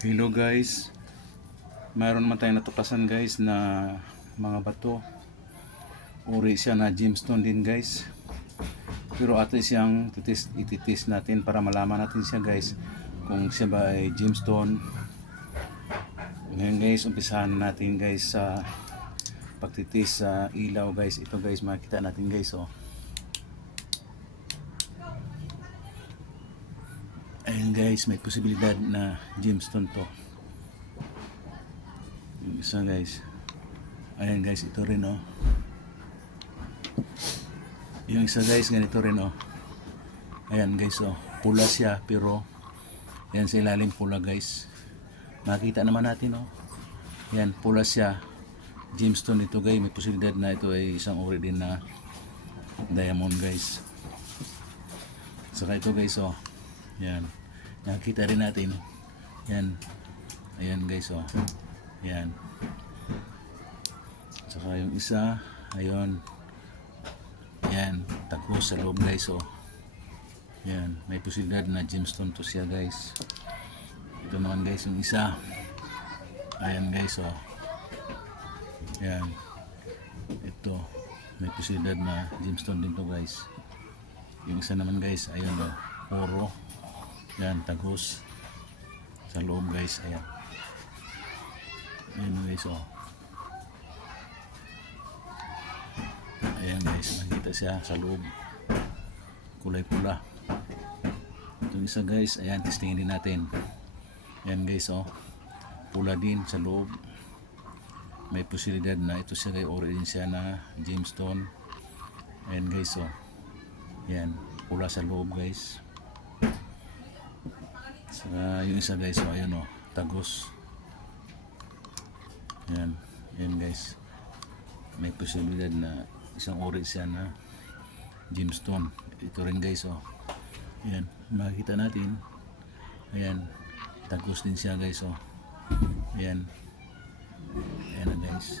Hello guys, mayroon naman tayong natuklasan guys na mga bato. Uri siya na gemstone din guys. Pero atin siyang ititis natin para malaman natin siya guys kung siya ba ay gemstone. Ngayon guys, umpisahan natin guys sa pagtitis sa ilaw guys. Ito guys, makikita natin guys oh. Ayan guys, may posibilidad na gemstone to. Yung isa guys. Ayan guys, ito rin oh. Yung isa guys, ganito rin oh. Ayan guys oh. Pula siya pero ayan sa ilalim pula guys. Makita naman natin oh. Ayan, pula siya. Gemstone ito guys. May posibilidad na ito ay isang uri din na diamond guys. Saka ito guys oh. Ayan. Nakita rin natin. Yan. Ayan guys oh. Yan. Saka yung isa, ayun. Yan, tagos sa loob guys oh. Yan, may posibilidad na gemstone to siya guys. Ito naman guys yung isa. Ayan guys oh. Yan. Ito, may posibilidad na gemstone din to guys. Yung isa naman guys, ayun oh. Oro. Yan, tagos sa loob guys. Ayan. Ayan guys oh. Ayan guys, nakita siya sa loob. Kulay pula. Itong isa guys, ayan, testingin din natin. Ayan guys oh. Pula din sa loob. May posibilidad na ito siya guys, ori din siya na gemstone. Ayan guys oh. Ayan, pula sa loob guys. Saka yung isa guys oh, ayun oh, tagos. Ayan, ayan guys. May posibilidad na isang ori siya na gemstone. Ito rin guys oh. Ayan, makikita natin. Ayan, tagos din siya guys oh. Ayan. Ayan na guys.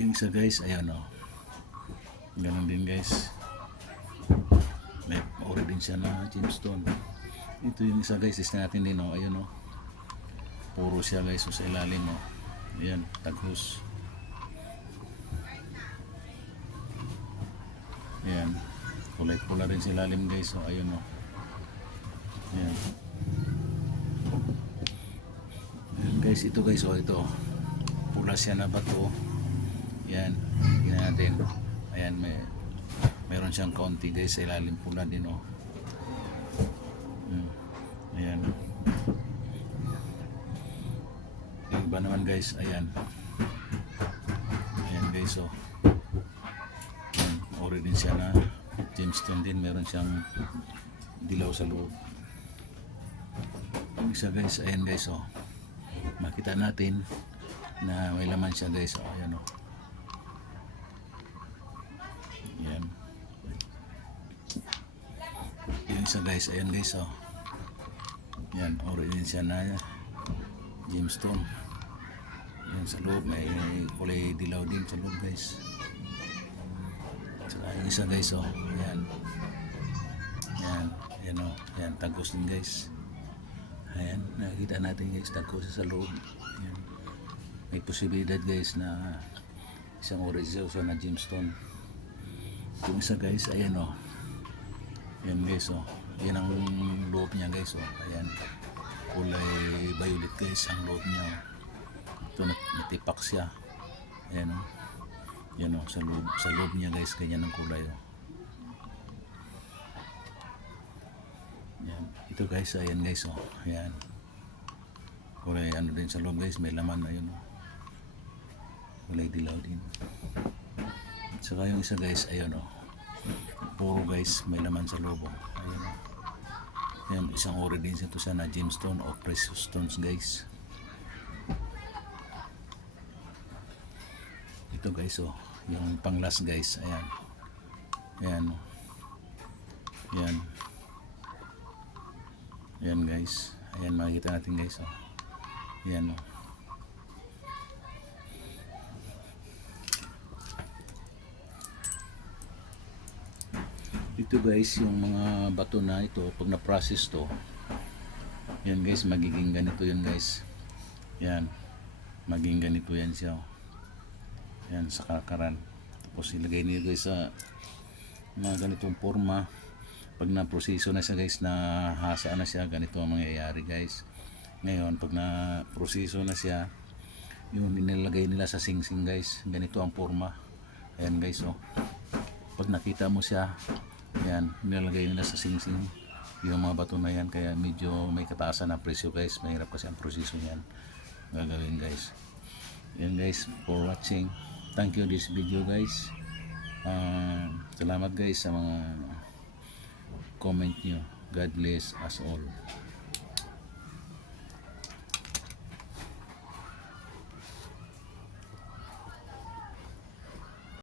Yung isa guys, ayan oh. Ganun din guys. May ori din siya na gemstone. Ito yung isa guys, is natin din oh. Ayun oh. Puro siya guys oh, sa ilalim oh. Ayan, tagos. Ayan, kulay pula rin sa ilalim guys oh. Ayun oh. Ayan. Ayan guys, ito guys oh, ito pula siya na bato. Ayan, tingnan natin. Ayan, meron siyang kaunti guys sa ilalim, pula din oh. Ayan. Yung iba naman guys, ayan. Ayan guys oh. Ayan, ori din siya na gemstone din, meron siyang dilaw sa loob. Yung isa guys, ayan guys oh. Makita natin na may laman siya guys oh. Ayan oh. Ayan. Yung isa guys, ayan guys oh. Yan, ori din siya na gemstone. Yan sa loob, may kulay dilaw din sa loob guys. Saka yung isa guys oh. Yan. Yan, yan oh. Yan, tagos din guys. Ayan, nakikita natin guys, tagos sa loob. Yan. May posibilidad guys na isang ori siya na gemstone. Yung isa guys, ayan oh. Yan guys oh. Yan ang loob niya guys oh. Ayan, kulay violet guys ang loob niya oh. Ito natipak siya. Ayan oh. Yan oh, sa loob niya guys, ganyan ang kulay oh. Yan, ito guys, ayan guys oh. Ayan, kulay ano din sa loob guys, may laman. Ayun oh, kulay dilaw din. Saka yung isa guys, ayun oh, puro guys, may laman sa loob oh. Ayun oh. Ayan, isang ori din ito sa na gemstone o precious stones guys. Ito guys oh, yung pang last guys. Ayan. Ayan oh. Ayan. Ayan guys. Ayan, makikita natin guys oh. Ayan oh. Ito guys, yung mga bato na ito, pag na-process to, Yan guys, magiging ganito yan guys. Yan, maging ganito yan siya. Yan, sa kakaran. Tapos ilagay niyo guys sa mga ganitong forma. Pag na-proseso na siya guys, na hasa na siya, ganito ang mangyayari guys. Ngayon, pag na-proseso na siya, yun, inilagay nila sa singsing guys. Ganito ang forma. Ayan guys, oh. Pag nakita mo siya, yan, nilagay nila sa singsing yung mga bato na yan, kaya medyo may kataasan na presyo guys. Mahirap kasi ang proseso yan gagawin guys. Yan guys, for watching. Thank you this video guys. Salamat guys sa mga comment nyo. God bless us all.